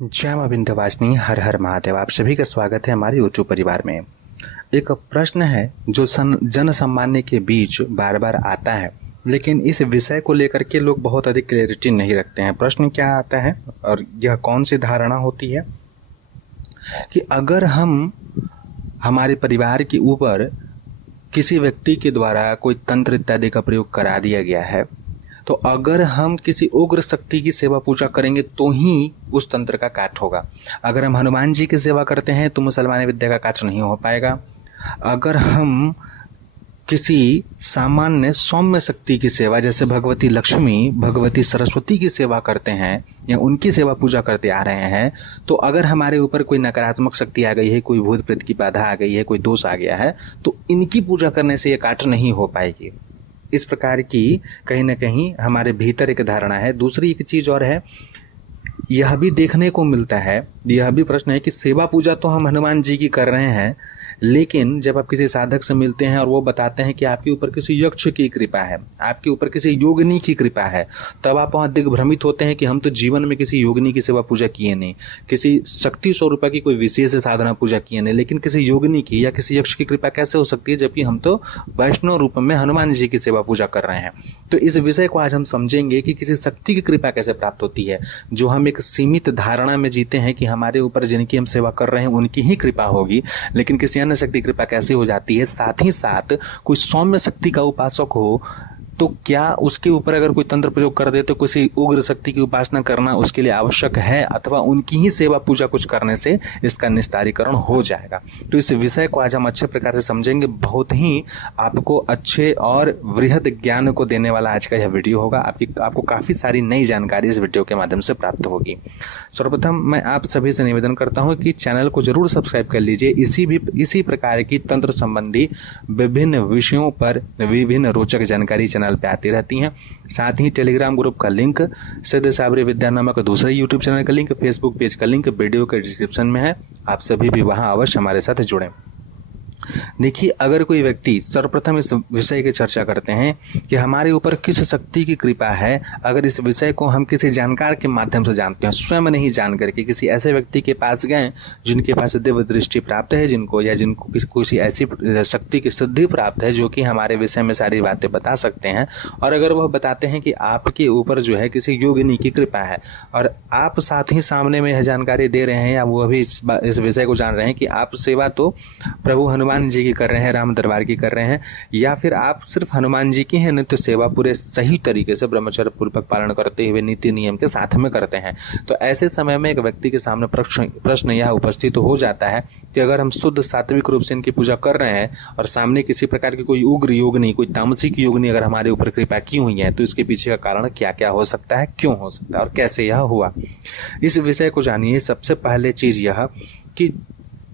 जय मां विंध्यवासिनी, हर हर महादेव। आप सभी का स्वागत है हमारे यूट्यूब परिवार में। एक प्रश्न है जो जन सामान्य के बीच बार बार आता है, लेकिन इस विषय को लेकर के लोग बहुत अधिक क्लैरिटी नहीं रखते हैं। प्रश्न क्या आता है और यह कौन सी धारणा होती है कि अगर हम हमारे परिवार के ऊपर किसी व्यक्ति के द्वारा कोई तंत्र इत्यादि का प्रयोग करा दिया गया है, तो अगर हम किसी उग्र शक्ति की सेवा पूजा करेंगे तो ही उस तंत्र का काट होगा। अगर हम हनुमान जी की सेवा करते हैं तो मुसलमानी विद्या का काट नहीं हो पाएगा। अगर हम किसी सामान्य सौम्य शक्ति की सेवा जैसे भगवती लक्ष्मी, भगवती सरस्वती की सेवा करते हैं या उनकी सेवा पूजा करते आ रहे हैं, तो अगर हमारे ऊपर कोई नकारात्मक शक्ति आ गई है, कोई भूत प्रेत की बाधा आ गई है, कोई दोष आ गया है, तो इनकी पूजा करने से ये काट नहीं हो पाएगी। इस प्रकार की कहीं ना कहीं हमारे भीतर एक धारणा है। दूसरी एक चीज और है, यह भी देखने को मिलता है, यह भी प्रश्न है कि सेवा पूजा तो हम हनुमान जी की कर रहे हैं, लेकिन जब आप किसी साधक से मिलते हैं और वो बताते हैं कि आपके ऊपर किसी यक्ष की कृपा है, आपके ऊपर किसी योगिनी की कृपा है, तब आप वहाँ दिग्भ्रमित होते हैं कि हम तो जीवन में किसी योगिनी की सेवा पूजा किए नहीं, किसी शक्ति स्वरूपा की कोई विशेष साधना पूजा किए नहीं, लेकिन किसी योगिनी की या किसी यक्ष की कृपा कैसे हो सकती है, जबकि हम तो वैष्णव रूप में हनुमान जी की सेवा पूजा कर रहे हैं। तो इस विषय को आज हम समझेंगे कि किसी शक्ति की कृपा कैसे प्राप्त होती है। जो हम एक सीमित धारणा में जीते हैं कि हमारे ऊपर जिनकी हम सेवा कर रहे हैं उनकी ही कृपा होगी, लेकिन किसी अन्य शक्ति कृपा कैसे हो जाती है। साथ ही साथ कोई सौम्य शक्ति का उपासक हो तो क्या उसके ऊपर अगर कोई तंत्र प्रयोग कर दे तो किसी उग्र शक्ति की उपासना करना उसके लिए आवश्यक है, अथवा उनकी ही सेवा पूजा कुछ करने से इसका निस्तारीकरण हो जाएगा। तो इस विषय को आज हम अच्छे प्रकार से समझेंगे। बहुत ही आपको अच्छे और वृहद ज्ञान को देने वाला आज का यह वीडियो होगा। आपको काफी सारी नई जानकारी इस वीडियो के माध्यम से प्राप्त होगी। सर्वप्रथम मैं आप सभी से निवेदन करता हूँ कि चैनल को जरूर सब्सक्राइब कर लीजिए। इसी प्रकार की तंत्र संबंधी विभिन्न विषयों पर विभिन्न रोचक जानकारी चैनल पे आती रहती हैं। साथ ही टेलीग्राम ग्रुप का लिंक, सिद्ध साबरी विद्या नामक दूसरे यूट्यूब चैनल का लिंक, फेसबुक पेज का लिंक वीडियो के डिस्क्रिप्शन में है। आप सभी भी वहां अवश्य हमारे साथ जुड़ें। देखिए, अगर कोई व्यक्ति, सर्वप्रथम इस विषय की चर्चा करते हैं कि हमारे ऊपर किस शक्ति की कृपा है। अगर इस विषय को हम किसी जानकार के माध्यम से जानते हैं, स्वयं नहीं जान करके किसी ऐसे व्यक्ति के पास गए जिनके पास दिव्य दृष्टि प्राप्त है, जिनको किसी ऐसी शक्ति की सिद्धि प्राप्त है जो कि हमारे विषय में सारी बातें बता सकते हैं, और अगर वह बताते हैं कि आपके ऊपर जो है किसी योगिनी की कृपा है और आप साथ ही सामने में यह जानकारी दे रहे हैं या वो भी इस विषय को जान रहे हैं कि आप सेवा तो प्रभु हनुमान जी की कर रहे हैं, राम दरबार की कर रहे हैं, या फिर आप सिर्फ हनुमान जी की है नित्य सेवा पूरे सही तरीके से ब्रह्मचर्य पूर्वक पालन करते हुए नीति नियम के साथ में करते हैं, तो ऐसे समय में एक व्यक्ति के सामने प्रश्न यह उपस्थित हो जाता है कि अगर हम शुद्ध सात्विक रूप से इनकी पूजा कर रहे हैं और सामने किसी प्रकार की कोई उग्र योगिनी, कोई तामसिक योगिनी अगर हमारे ऊपर कृपा की हुई है, तो इसके पीछे का कारण क्या क्या हो सकता है, क्यों हो सकता है और कैसे यह हुआ। इस विषय को जानिए। सबसे पहले चीज यह कि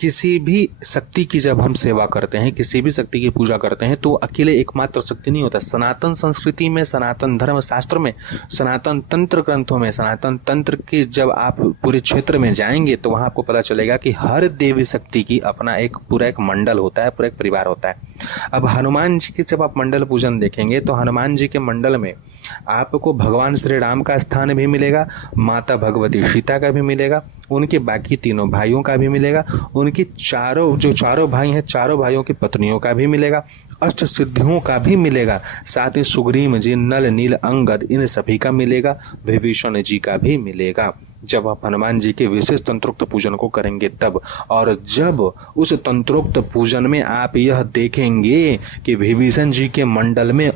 किसी भी शक्ति की जब हम सेवा करते हैं, किसी भी शक्ति की पूजा करते हैं, तो अकेले एकमात्र शक्ति नहीं होता। सनातन संस्कृति में, सनातन धर्म शास्त्र में, सनातन तंत्र ग्रंथों में, सनातन तंत्र के जब आप पूरे क्षेत्र में जाएंगे तो वहां आपको पता चलेगा कि हर देवी शक्ति की अपना एक पूरा एक मंडल होता है, पूरा एक परिवार होता है। अब हनुमान जी के जब आप मंडल पूजन देखेंगे तो हनुमान जी के मंडल में आपको भगवान श्री राम का स्थान भी मिलेगा, माता भगवती सीता का भी मिलेगा, उनके बाकी तीनों भाइयों का भी मिलेगा, उनके चारों भाई हैं, चारों भाइयों की पत्नियों का भी मिलेगा, अष्ट सिद्धियों का भी मिलेगा, साथ ही सुग्रीव जी, नल, नील, अंगद, इन सभी का मिलेगा, विभीषण जी का भी मिलेगा। जब आप हनुमान जी के विशेष तंत्रोक्त पूजन को करेंगे तब, और जब उस तंत्रोक्त पूजन में आप यह देखेंगे कि विभीषण जी के मंडल में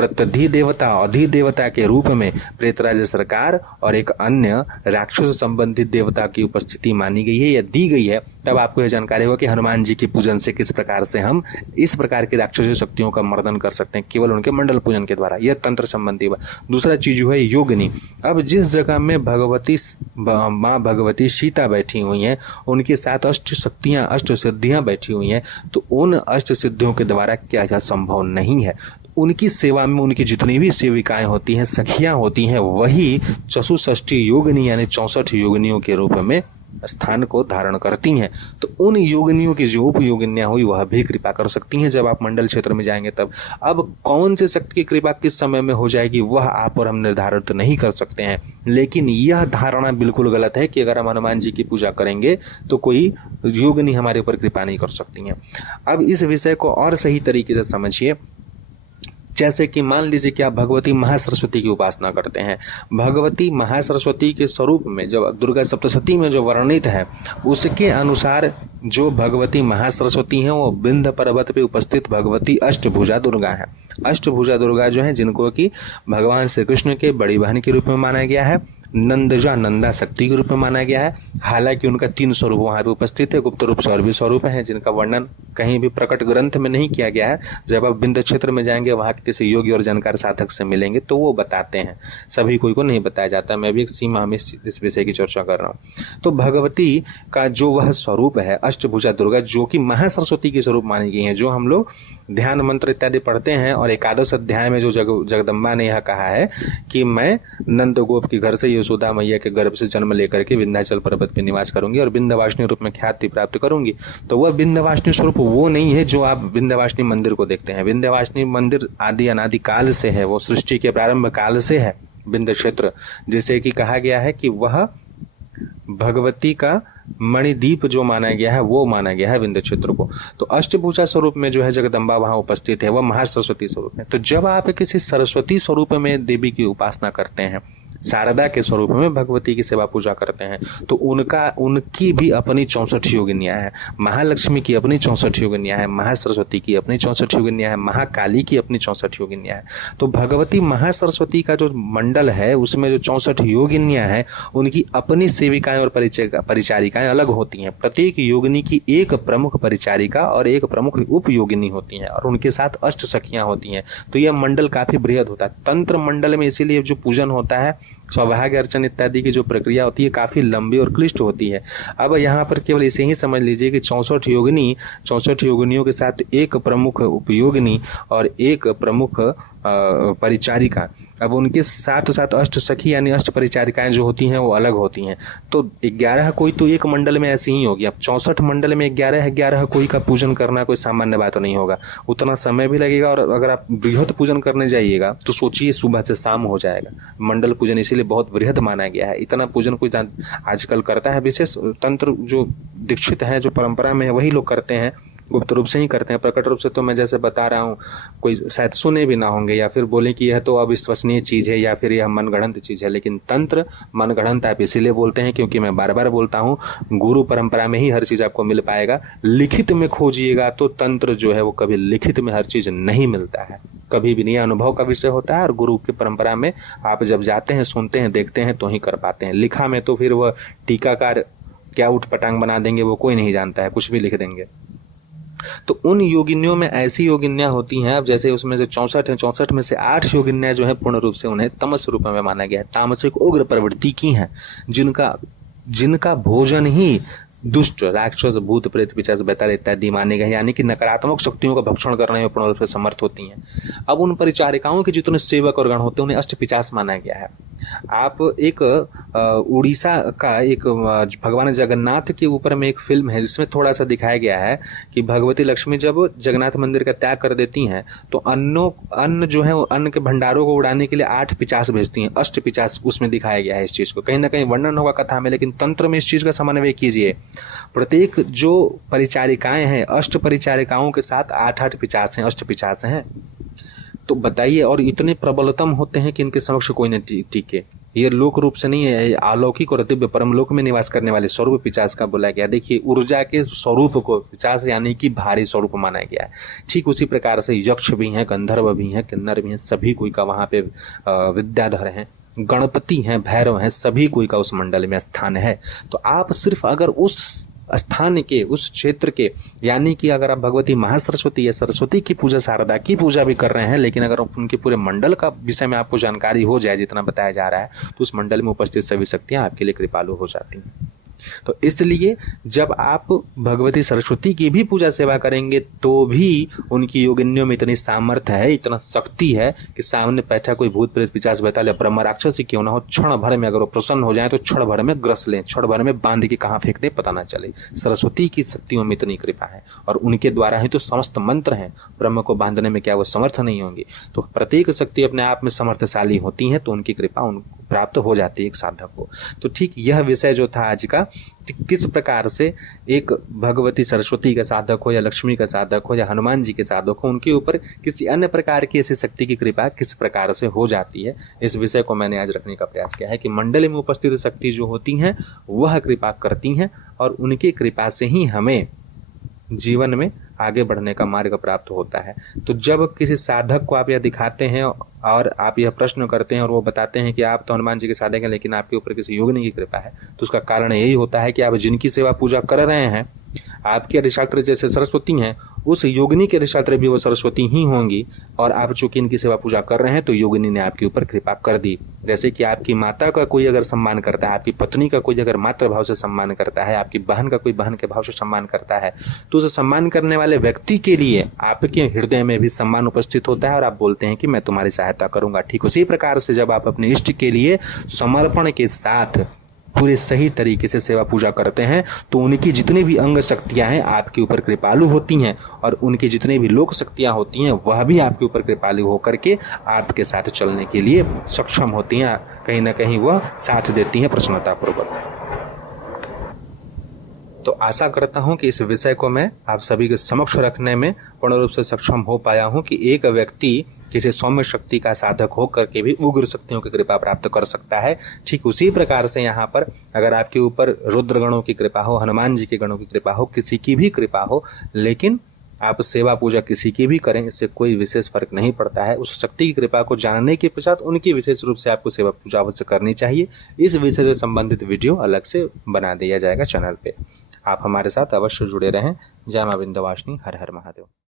अधिदेवता के रूप में प्रेतराज सरकार और एक अन्य राक्षस संबंधित देवता की उपस्थिति मानी गई है या दी गई है, तब आपको यह जानकारी होगा कि हनुमान जी के पूजन से किस प्रकार से हम इस प्रकार की राक्षसी शक्तियों का मर्दन कर सकते हैं केवल उनके मंडल पूजन के द्वारा। यह तंत्र संबंधी। दूसरा चीज जो है योगिनी। अब जिस जगह में माँ भगवती सीता बैठी हुई हैं, उनके साथ अष्ट शक्तियां, अष्ट सिद्धियां बैठी हुई हैं, तो उन अष्ट सिद्धियों के द्वारा क्या यह संभव नहीं है। उनकी सेवा में उनकी जितनी भी सेविकाएं होती हैं, सखियां होती हैं, वही चतुष्षष्ठी योगिनी यानी 64 योगिनियों के रूप में स्थान को धारण करती हैं। तो उन योगिनियों की जो उप योगिनियां हुई वह भी कृपा कर सकती हैं जब आप मंडल क्षेत्र में जाएंगे तब। अब कौन से शक्ति की कृपा किस समय में हो जाएगी वह आप और हम निर्धारित नहीं कर सकते हैं, लेकिन यह धारणा बिल्कुल गलत है कि अगर हम हनुमान जी की पूजा करेंगे तो कोई योगिनी हमारे ऊपर कृपा नहीं कर सकती हैं। अब इस विषय को और सही तरीके से समझिए। जैसे कि मान लीजिए कि आप भगवती महासरस्वती की उपासना करते हैं, भगवती महासरस्वती के स्वरूप में जब दुर्गा सप्तशती में जो वर्णित है उसके अनुसार जो भगवती महासरस्वती हैं वो विंध्य पर्वत पे उपस्थित भगवती अष्टभुजा दुर्गा है। अष्टभुजा दुर्गा जो है जिनको कि भगवान श्री कृष्ण के बड़ी बहन के रूप में माना गया है, नंदजा नंदा शक्ति के रूप में माना गया है। हालांकि उनका 3 स्वरूप वहां पर उपस्थित है, गुप्त रूप से और भी स्वरूप है जिनका वर्णन कहीं भी प्रकट ग्रंथ में नहीं किया गया है। जब आप विंध्य क्षेत्र में जाएंगे वहां के किसी योगी और जानकार साधक से मिलेंगे तो वो बताते हैं, सभी कोई को नहीं बताया जाता। मैं भी एक सीमा में इस विषय की चर्चा कर रहा हूँ। तो भगवती का जो वह स्वरूप है अष्टभुजा दुर्गा, जो कि महासरस्वती के स्वरूप मानी गई है, जो हम लोग ध्यान मंत्र इत्यादि पढ़ते हैं और एकादश अध्याय में जो जगदम्बा ने यह कहा है कि मैं नंद गोप के घर से यशोदा मैया के गर्भ से जन्म लेकर के विंध्याचल पर्वत पे निवास करूंगी और विंध्यवासिनी रूप में ख्याति प्राप्त करूंगी। तो वह विंध्यवासिनी स्वरूप वो नहीं है जो आप विंध्यवासिनी मंदिर को देखते हैं। विंध्यवासिनी मंदिर आदि अनादि काल से है, वो सृष्टि के प्रारंभ काल से है विंध्य क्षेत्र। जैसे कि कहा गया है कि वह भगवती का मणिदीप जो माना गया है वो माना गया है विंध्य क्षेत्र को। तो अष्टभुजा स्वरूप में जो है जगदम्बा वहां उपस्थित है, वह महासरस्वती स्वरूप में। तो जब आप किसी सरस्वती स्वरूप में देवी की उपासना करते हैं, शारदा के स्वरूप में भगवती की सेवा पूजा करते हैं, तो उनकी भी अपनी 64 योगिनियां हैं। महालक्ष्मी की अपनी 64 योगिनियां हैं, महासरस्वती की अपनी 64 योगिनियां हैं, महाकाली की अपनी 64 योगिनियां हैं। तो भगवती महासरस्वती का जो मंडल है उसमें जो 64 योगिनियां हैं उनकी अपनी सेविकाएं और परिचारिकाएं अलग होती हैं। प्रत्येक योगिनी की एक प्रमुख परिचारिका और एक प्रमुख उप योगिनी होती हैं और उनके साथ अष्ट सखियां होती हैं। तो यह मंडल काफी बृहद होता है। तंत्र मंडल में इसीलिए जो पूजन होता है, सौभाग्य अर्चन इत्यादि की जो प्रक्रिया होती है काफी लंबी और क्लिष्ट होती है। अब यहाँ पर केवल इसे ही समझ लीजिए कि 64 योगिनियों के साथ एक प्रमुख उपयोगिनी और एक प्रमुख परिचारिका। अब उनके साथ साथ अष्ट सखी यानी अष्ट परिचारिकाएं जो होती हैं वो अलग होती हैं। तो 11 कोई तो एक मंडल में ऐसी ही होगी। अब 64 मंडल में 11 कोई का पूजन करना कोई सामान्य बात नहीं होगा, उतना समय भी लगेगा। और अगर आप बृहद पूजन करने जाइएगा तो सोचिए सुबह से शाम हो जाएगा। मंडल पूजन इसीलिए बहुत बृहद माना गया है। इतना पूजन कोई आजकल करता है, विशेष तंत्र जो दीक्षित है जो परंपरा में है वही लोग करते हैं, गुप्त रूप से ही करते हैं। प्रकट रूप से तो मैं जैसे बता रहा हूँ कोई शायद सुने भी ना होंगे या फिर बोले कि यह तो अविश्वसनीय चीज है या फिर यह मनगढ़ंत चीज है। लेकिन तंत्र मनगढ़ंत आप इसीलिए बोलते हैं क्योंकि मैं बार बार बोलता हूँ गुरु परंपरा में ही हर चीज आपको मिल पाएगा। लिखित में खोजिएगा तो तंत्र जो है वो कभी लिखित में हर चीज नहीं मिलता है, कभी भी नहीं। अनुभव का विषय होता है और गुरु की परंपरा में आप जब जाते हैं, सुनते हैं, देखते हैं तो ही कर पाते हैं। लिखा में तो फिर वह टीकाकार क्या उठ पटांग बना देंगे वो कोई नहीं जानता है, कुछ भी लिख देंगे। तो उन योगिनियों में ऐसी योगिनियां होती हैं, अब जैसे उसमें से 64 है, 64 में से 8 योगिनियां जो है पूर्ण रूप से उन्हें तमस रूप में माना गया है, तामसिक उग्र प्रवृत्ति की हैं, जिनका भोजन ही दुष्ट राक्षस भूत प्रेत पिशाच बेताल इत्यादि माने गए, यानी कि नकारात्मक शक्तियों का भक्षण करने में पूर्ण रूप से समर्थ होती हैं। अब उन परिचारिकाओं के जितने सेवक और गण होते हैं उन्हें अष्टपिशाच माना गया है। आप एक उड़ीसा का एक भगवान जगन्नाथ के ऊपर में एक फिल्म है जिसमें थोड़ा सा दिखाया गया है कि भगवती लक्ष्मी जब जगन्नाथ मंदिर का त्याग कर देती हैं तो अन्न जो है अन्न के भंडारों को उड़ाने के लिए 8 पिशाच भेजती हैं। अष्टपिशाच उसमें दिखाया गया है इस चीज को, कहीं ना कहीं वर्णन होगा कथा में, लेकिन तंत्र में इस चीज का समन्वय कीजिए। प्रत्येक जो परिचारिकाएं हैं अष्ट परिचारिकाओं के साथ 8 पिशाच हैं, अष्टपिशाच हैं। तो बताइए, और इतने प्रबलतम होते हैं कि इनके समक्ष कोई न टिके। ये लोक रूप से नहीं है, अलौकिक और दिव्य परमलोक में निवास करने वाले स्वरूप पिशाच का बोला गया। देखिए ऊर्जा के स्वरूप को पिशाच यानी कि भारी स्वरूप माना गया है। ठीक उसी प्रकार से यक्ष भी हैं, गंधर्व भी हैं, किन्नर भी हैं, सभी कोई का वहां पे विद्याधर हैं, गणपति हैं, भैरव हैं, सभी कोई का उस मंडल में स्थान है। तो आप सिर्फ अगर उस स्थान के, उस क्षेत्र के, यानी कि अगर आप भगवती महासरस्वती या सरस्वती की पूजा, शारदा की पूजा भी कर रहे हैं, लेकिन अगर उनके पूरे मंडल का विषय में आपको जानकारी हो जाए जितना बताया जा रहा है, तो उस मंडल में उपस्थित सभी शक्तियां आपके लिए कृपालु हो जाती हैं। तो इसलिए जब आप भगवती सरस्वती की भी पूजा सेवा करेंगे तो भी उनकी योगिनियों में इतनी सामर्थ्य है, इतना शक्ति है कि सामने बैठा कोई भूत प्रेत पिशाच बेताल या ब्रह्म राक्षस ही क्यों ना हो, क्षण भर में अगर वो प्रसन्न हो जाए तो क्षण भर में ग्रस लें, क्षण भर में बांध के कहाँ फेंक दे पता ना चले। सरस्वती की शक्तियों में इतनी कृपा है और उनके द्वारा ही तो समस्त मंत्र हैं। ब्रह्म को बांधने में क्या वो समर्थ नहीं होंगे? तो प्रत्येक शक्ति अपने आप में समर्थशाली होती है, तो उनकी कृपा उनको प्राप्त हो जाती है एक साधक को। तो ठीक यह विषय जो था आज का, किस प्रकार से एक भगवती सरस्वती का साधक हो या लक्ष्मी का साधक हो या हनुमान जी के साधक हो, उनके ऊपर किसी अन्य प्रकार की ऐसी शक्ति की कृपा किस प्रकार से हो जाती है, इस विषय को मैंने आज रखने का प्रयास किया है कि मंडली में उपस्थित शक्ति जो होती हैं वह कृपा करती हैं और उनकी कृपा से ही हमें जीवन में आगे बढ़ने का मार्ग प्राप्त होता है। तो जब किसी साधक को आप यह दिखाते हैं और आप यह प्रश्न करते हैं और वो बताते हैं कि आप तो हनुमान जी के साधक हैं लेकिन आपके ऊपर किसी योगिनी की कृपा है, तो उसका कारण यही होता है कि आप जिनकी सेवा पूजा कर रहे हैं, आपके अधिष्ठात्री जैसे सरस्वती हैं, उस योगिनी के अधिष्ठात्री भी वो सरस्वती ही होंगी और आप चूंकि इनकी सेवा पूजा कर रहे हैं तो योगिनी ने आपके ऊपर कृपा कर दी। जैसे कि आपकी माता का कोई अगर सम्मान करता है, आपकी पत्नी का कोई अगर मातृभाव से सम्मान करता है, आपकी बहन का कोई बहन के भाव से सम्मान करता है, तो उसे सम्मान करने वाले व्यक्ति के लिए आपके हृदय में भी सम्मान उपस्थित होता है और आप बोलते हैं कि मैं तुम्हारी सहायता करूंगा। ठीक उसी प्रकार से जब आप अपने इष्ट के लिए समर्पण के साथ पूरे सही तरीके से सेवा पूजा करते हैं तो उनकी जितनी भी अंग शक्तियां हैं आपके ऊपर कृपालु होती हैं और उनकी जितनी भी लोक शक्तियां होती हैं वह भी आपके ऊपर कृपालु होकर के आपके साथ चलने के लिए सक्षम होती हैं, कहीं ना कहीं वह साथ देती हैं प्रसन्नतापूर्वक। तो आशा करता हूं कि इस विषय को मैं आप सभी के समक्ष रखने में पूर्ण रूप से सक्षम हो पाया हूं कि एक व्यक्ति किसी सौम्य शक्ति का साधक होकर के भी उग्र शक्तियों की कृपा प्राप्त कर सकता है। ठीक उसी प्रकार से यहाँ पर अगर आपके ऊपर रुद्र गणों की कृपा हो, हनुमान जी के गणों की कृपा हो, किसी की भी कृपा हो, लेकिन आप सेवा पूजा किसी की भी करें, इससे कोई विशेष फर्क नहीं पड़ता है। उस शक्ति की कृपा को जानने के पश्चात उनकी विशेष रूप से आपको सेवा पूजा अवश्य करनी चाहिए। इस विषय से संबंधित वीडियो अलग से बना दिया जाएगा चैनल पे। आप हमारे साथ अवश्य जुड़े रहें। जय मां विंध्यवासिनी, हर हर महादेव।